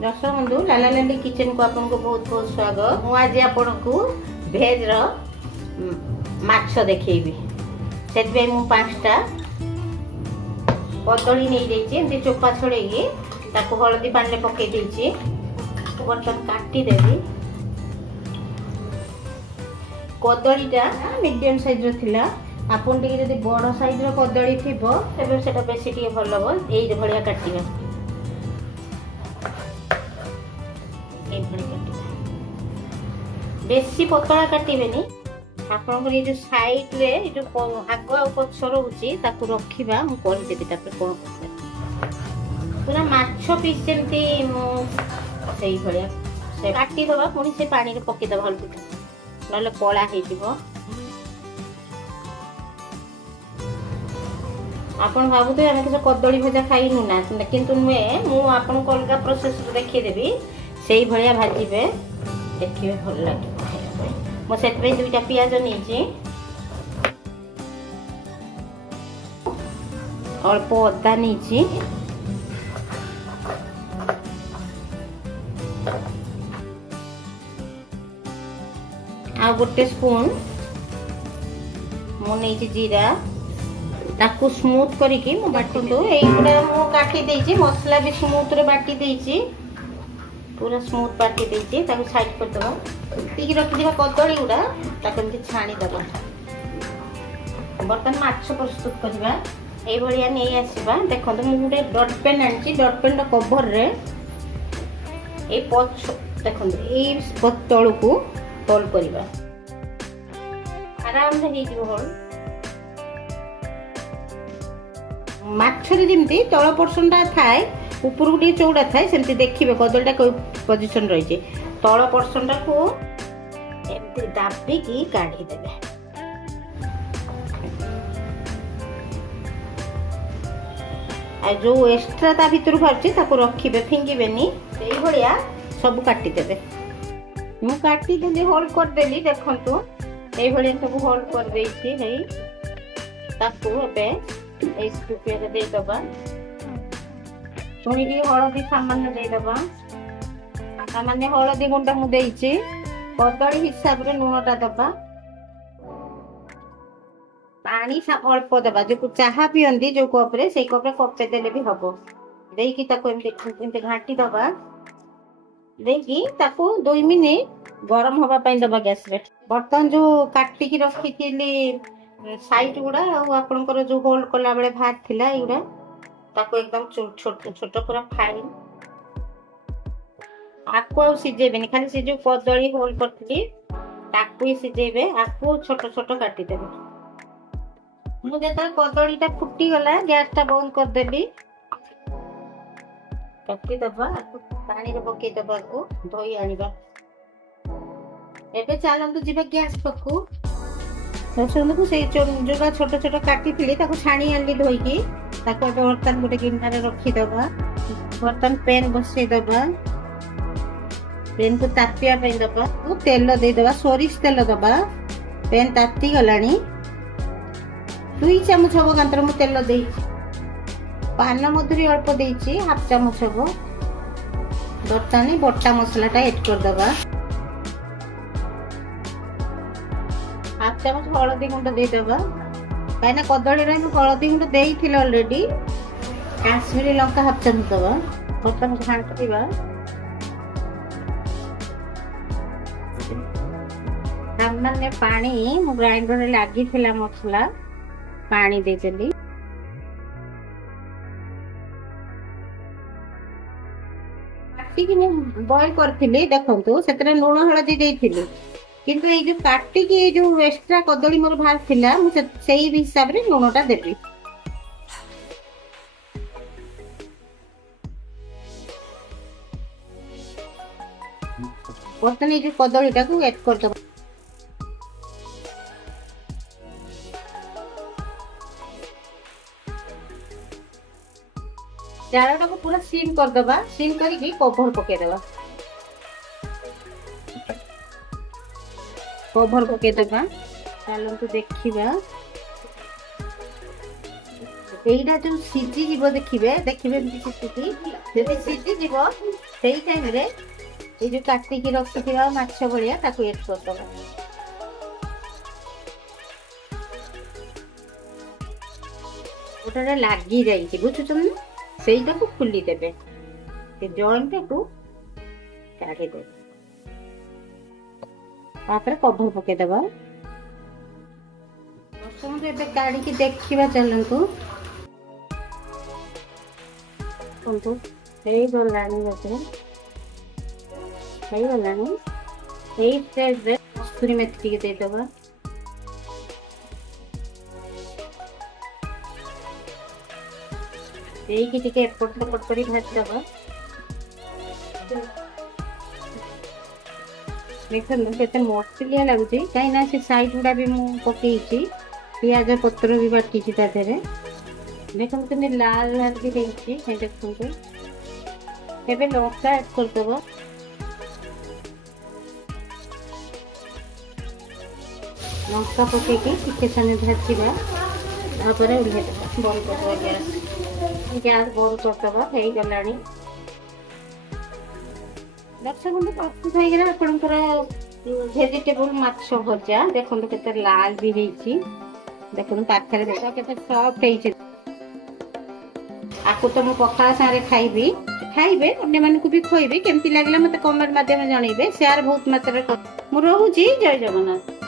दर्शक बंधु लाला लाली किचन को आपन को बहुत बहुत स्वागत। मु आज आपन को भेज रो माछ देखैबी। सेतबे मु 5टा कदली नै देछि एमती चोपा छड़ेगी ताको हळदी पानी रे पके देछि। बर्तन काटी देबी। कदलीटा मीडियम साइज रो थिला। आपन टिके जदी बड़ साइज रो कदली थिबो तबे सेटा बेसी टिके भलो हो। एई भलिया काटिबा। बेसी पतला काटबेनी। आपन ये जो साइड रे जो आग आ पछ रहउची ताकू रखिबा। मु कर देबी तापर कोन पूरा माछ पीस जेंती मु सही भलिया से काटी दबा पुनी से पानी रे पके दबा हल्दी नले पळा हे जिवो। आपन भाबु तो हम किछ कदली भजा खाइनु ना किंतु मु आपन को अलगा प्रोसेस देखि देबी। सेही भलिया भाजीबे देखिए भल लागे मो सेतबे दुईटा पियाज नीचे अल्प अदा नीचे आ गोटे स्पून मो नीचे जीरा ताकू स्मूथ करिकी मो बाटुंदो। एइगुडा मो काटी देछि मसला भी स्मूथ रे बाटी देछि। पूरा स्मूथ बाटी देछि ताकू साइड कर दबा। टिकी रखि दिबा कदली गुडा ताकू एमती छाणी दबा। बर्तन माछ प्रस्तुत करबा। एई भलिया नै आसीबा। देखो मु गुडे डॉट पेन आनछि। डॉट पेन रो कवर रे ए पछ देखो ए पतळू को होल करबा। आराम से हे जिवो होल। माछ रे जेमती तळ पोर्शन ता थाए ऊपर गुडी चौड़ा थाए सेमती देखिबे कदलटा कोई पोजीशन रही छे। तळ पोर्शन टा को एमती दाबी की काढी देबे। आ जो एक्स्ट्रा ता भीतर बाहरची ताको रखिबे फिंगिबेनी। एई भलिया सब काटी देबे। मु काटी देली होल कर देली। देखंतु एई भलिया सब होल कर देइछि। हेई ताको एबे एई स्टूपे रे दे दबा। पुणी हलदी सामान्य दे दबा। सामान्य हलदी गुंडा मु देइछि। कदली हिसाब रे लूणटा दबा। पानी अल्प दबा। जो चाहा पियंदी जो कप रे सेई कप रे कपे देले भी हबो। देइकी ताको एमते घाटी दबा। देइकी ताको 2 मिनिट गरम हवा पई दबा गैस रे। बर्तन जो काटी की रखी थिली साइड गुडा आ आपनकर जो होल कला बेले भात थिला एगुडा ताको एकदम छोट छोट पूरा फाइन आकु आ सिजेबेनी। खाली से जो कदली होल करथली ताकू ही सिजेबे। आकु छोट छोट काटी देबे। मु जेता कदलीटा फुटी गला गैस टा बंद कर देबी। काटी दबा। पानी रे पके दबा को धोई आनिबा। एबे चालंतु जिबे गैस पकू। दर्शक को से जोगा छोट छोट काटी थिली ताको छाणी आनली धोई की ताको एबे बर्तन गोटे गिन्ना रे रखी दबा। बर्तन पैन बसई दबा। पैन को तापिया पे दबा। तो तेल दे दबा। सोरिष तेल दबा। पैन ताती गलानी। 2 चामच हबो गंतर मु तेल देई। पान मधुरी अल्प देइछि 1/2 चामच हबो। बर्तन बट्टा मसलाटा ऐड कर दबा। 1/2 चामच हळदी गुंड दे दबा। काइना कदली रे हळदी गुंड देई थिल ऑलरेडी। काश्मीरी लंका 1/2 चामच दबा। बर्तन घांटिबा। सामान्य पानी मु ग्राइंडर रे लागी थिला मसला पानी दे देली। काटी कि बॉईल करथिली। देखंतु सेतरे लूण हळदी देइथिली किंतु ए जो काटी की जो एक्स्ट्रा कदली मोर भार थिला मु सेही हिसाब रे लूणटा देबी। बर्तन जो कदलीटा को ऐड कर दबा। जाळटा को पूरा सीम कर दबा। सीम करी कवर पके दबा। कवर पके दबा। चलंतु देखिबा এইটা ଯୋଉ ସିଝିଯିବ ଦେଖିବେ ଦେଖିବେ ଏମିତି ଚିପିକି ଯଦି ସିଝିଯିବ ସେଇ ଟାଇମରେ ଏଇ ଯୋଉ କାଟିକି ରଖିଥିବା ମାଛ ଭଳିଆ ତାକୁ ଏଡ୍ କରିଦବା। ଗୋଟେ ଲାଗି ଯାଇଛି ବୁଝୁଛନ୍ତି, ସେଇଟାକୁ ଖୋଲିଦେବେ, ସେ ଜଏଣ୍ଟଟାକୁ କାଢିଦେବେ, ତାପରେ କଭର ପକେଇଦବା। ଦର୍ଶକଙ୍କୁ ଏବେ କାଢିକି ଦେଖିବା ଚାଲନ୍ତୁ। ହେଇଗଲାଣି ବୋଧେ, ହେଇଗଲାଣି। ଏଇ ଷ୍ଟେଜରେ କସ୍ତୁରୀ ମେଥି ଟିକେ ଦେଇଦବା। ଦେଇକି ଟିକେ ଏପଟ ସେପଟ କରି ଭାଜିଦବା। ଦେଖନ୍ତୁ କେତେ ମସଲିଆ ଲାଗୁଛି, କାହିଁକି ନା ସେ ସାଇଡ୍ ଗୁଡା ବି ମୁଁ ପକେଇଛି, ପିଆଜ ପତ୍ର ବି ବାଟିଛି ତା ଦେହରେ। ଦେଖନ୍ତୁ କେମିତି ଲାଲ ଲାଲ ବି ହେଇଛି, ଦେଖନ୍ତୁ। ଏବେ ଲଙ୍କା ଆଡ୍ କରିଦବ। ଲଙ୍କା ପକେଇକି ଟିକେ ସମୟ ଭାଜିବା, ତାପରେ ଓହ୍ଲେଇଦବା। ବନ୍ଦ କରିଦବା ଗ୍ୟାସ୍ ବନ୍ଦ କରିଦବା। ହେଇଗଲାଣି ଦର୍ଶକ ବନ୍ଧୁ, ପ୍ରସ୍ତୁତ ହେଇଗଲା ଆପଣଙ୍କର ଭେଜିଟେବୁଲ ମାଛ ଭଜା। ଦେଖନ୍ତୁ କେତେ ଲାଲ ବି ହେଇଛି, ଦେଖନ୍ତୁ ପାଖରେ ଦେଖ କେତେ ସଫ୍ଟ ହେଇଛି। ଆକୁ ତ ମୁଁ ପଖାଳ ସାଙ୍ଗରେ ଖାଇବି, ଖାଇବେ ଅନ୍ୟମାନଙ୍କୁ ବି ଖୁଆଇବେ। କେମିତି ଲାଗିଲା ମତେ କମେଣ୍ଟ ମାଧ୍ୟମରେ ଜଣେଇବେ। ସେୟାର ବହୁତ ମାତ୍ରାରେ। ମୁଁ ରହୁଛି, ଜୟ ଜଗନ୍ନାଥ।